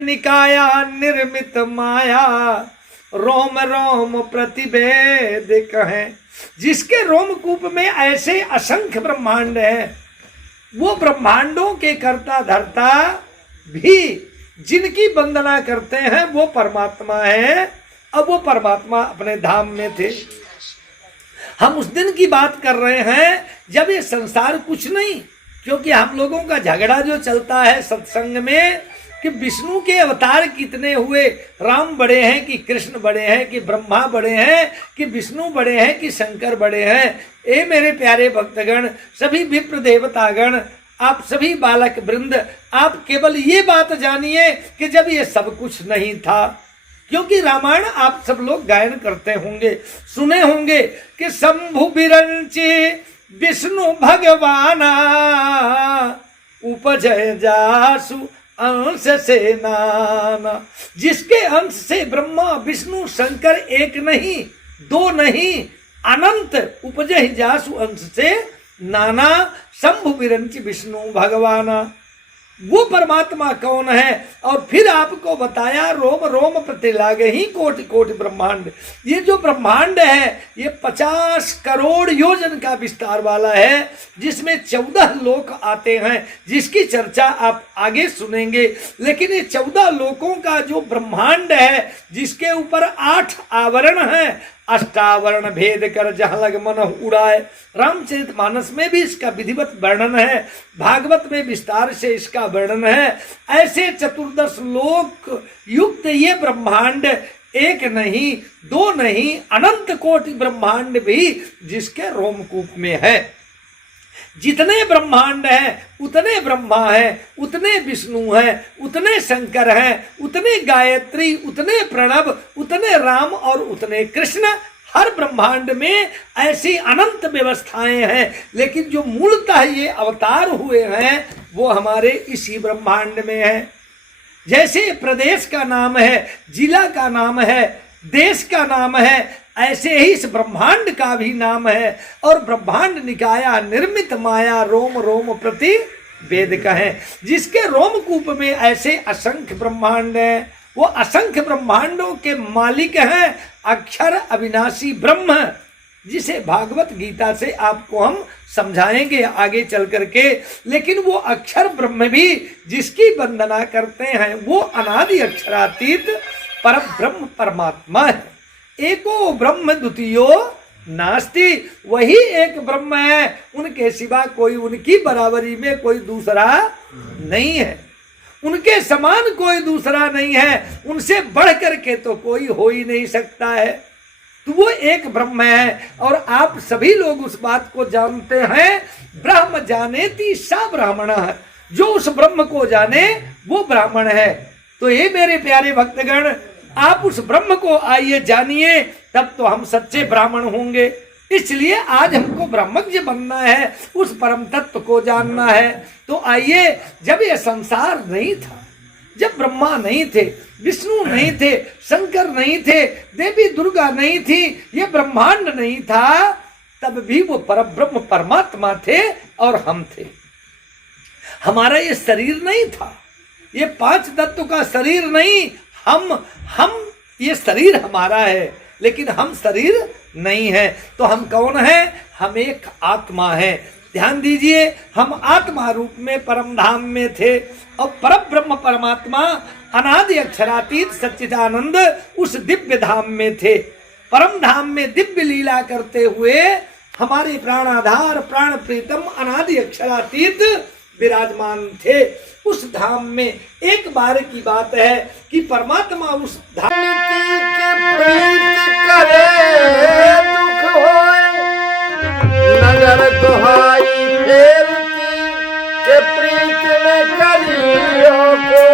निकाया निर्मित माया रोम रोम प्रतिभेद कहें। जिसके रोमकूप में ऐसे असंख्य ब्रह्मांड हैं, वो ब्रह्मांडों के कर्ता धर्ता भी जिनकी वंदना करते हैं वो परमात्मा है। अब वो परमात्मा अपने धाम में थे। हम उस दिन की बात कर रहे हैं जब ये संसार कुछ नहीं, क्योंकि हम लोगों का झगड़ा जो चलता है सत्संग में कि विष्णु के अवतार कितने हुए, राम बड़े हैं कि कृष्ण बड़े हैं कि ब्रह्मा बड़े हैं कि विष्णु बड़े हैं कि शंकर बड़े हैं। ए मेरे प्यारे भक्तगण, सभी विप्र देवतागण, आप सभी बालक वृंद, आप केवल ये बात जानिए कि जब ये सब कुछ नहीं था, क्योंकि रामायण आप सब लोग गायन करते होंगे, सुने होंगे कि शंभु बिरंचे विष्णु भगवाना उपजय जासु अंश से नाना। जिसके अंश से ब्रह्मा विष्णु शंकर एक नहीं दो नहीं अनंत उपजय जासु अंश से नाना शंभु विरंच विष्णु भगवाना। वो परमात्मा कौन है? और फिर आपको बताया रोम रोम प्रति लागे ही कोटि कोटि ब्रह्मांड। ये जो ब्रह्मांड है ये 50 करोड़ योजन का विस्तार वाला है, जिसमें 14 लोक आते हैं, जिसकी चर्चा आप आगे सुनेंगे। लेकिन ये 14 लोकों का जो ब्रह्मांड है, जिसके ऊपर 8 आवरण हैं, अष्टावरण भेद कर जहां लग मन उड़ाए। रामचरितमानस में भी इसका विधिवत वर्णन है, भागवत में विस्तार से इसका वर्णन है। ऐसे 14 लोक युक्त ये ब्रह्मांड एक नहीं दो नहीं अनंत कोटि ब्रह्मांड भी जिसके रोमकूप में है। जितने ब्रह्मांड हैं उतने ब्रह्मा हैं, उतने विष्णु हैं, उतने शंकर हैं, उतने गायत्री, उतने प्रणव, उतने राम और उतने कृष्ण। हर ब्रह्मांड में ऐसी अनंत व्यवस्थाएं हैं, लेकिन जो मूलतः ये अवतार हुए हैं वो हमारे इसी ब्रह्मांड में है। जैसे प्रदेश का नाम है, जिला का नाम है, देश का नाम है, ऐसे ही इस ब्रह्मांड का भी नाम है। और ब्रह्मांड निकाया निर्मित माया रोम रोम प्रति वेद कहें। जिसके रोमकूप में ऐसे असंख्य ब्रह्मांड हैं, वो असंख्य ब्रह्मांडों के मालिक हैं अक्षर अविनाशी ब्रह्म, जिसे भागवत गीता से आपको हम समझाएंगे आगे चल करके। लेकिन वो अक्षर ब्रह्म भी जिसकी वंदना करते हैं वो अनादि अक्षरातीत पर ब्रह्म परमात्मा है। एको ब्रह्म द्वितीयो नास्ति, वही एक ब्रह्म है, उनके सिवा कोई उनकी बराबरी में कोई दूसरा नहीं है, उनके समान कोई दूसरा नहीं है, उनसे बढ़ करके तो कोई हो ही नहीं सकता है। तो वो एक ब्रह्म है और आप सभी लोग उस बात को जानते हैं। ब्रह्म जानेति सा ब्राह्मण है, जो उस ब्रह्म को जाने वो ब्राह्मण है। तो ये मेरे प्यारे भक्तगण, आप उस ब्रह्म को आइए जानिए, तब तो हम सच्चे ब्राह्मण होंगे। इसलिए आज हमको ब्रह्मज्ञ बनना है, उस परम तत्व को जानना है। तो आइए, जब ये संसार नहीं था, जब ब्रह्मा नहीं थे, विष्णु नहीं थे, शंकर नहीं थे, देवी दुर्गा नहीं थी, ये ब्रह्मांड नहीं था, तब भी वो परब्रह्म परमात्मा थे और हम थे। हमारा ये शरीर नहीं था, ये 5 तत्व का शरीर नहीं, हम ये शरीर हमारा है, लेकिन हम शरीर नहीं है। तो हम कौन हैं? हम एक आत्मा है। ध्यान दीजिए, हम आत्मा रूप में परम धाम में थे और परम ब्रह्म परमात्मा अनादि अक्षरातीत सच्चिदानंद उस दिव्य धाम में थे। परम धाम में दिव्य लीला करते हुए हमारे प्राणाधार प्राण प्रीतम अनादि अक्षरातीत विराजमान थे। उस धाम में एक बार की बात है कि परमात्मा उस धाम नगर दुहाई फेरती के प्रीत में करियो को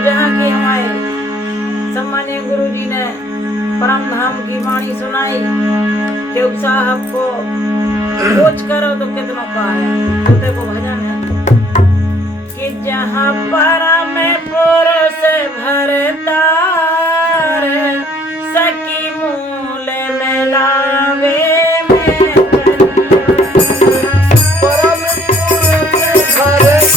जहाँ योग साहब को खोज करो तो कितनों का है। तो देखो भजन है कि जहाँ पर में पुरुष भरतार सकी मूल में लावे परम पुरुष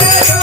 Yeah.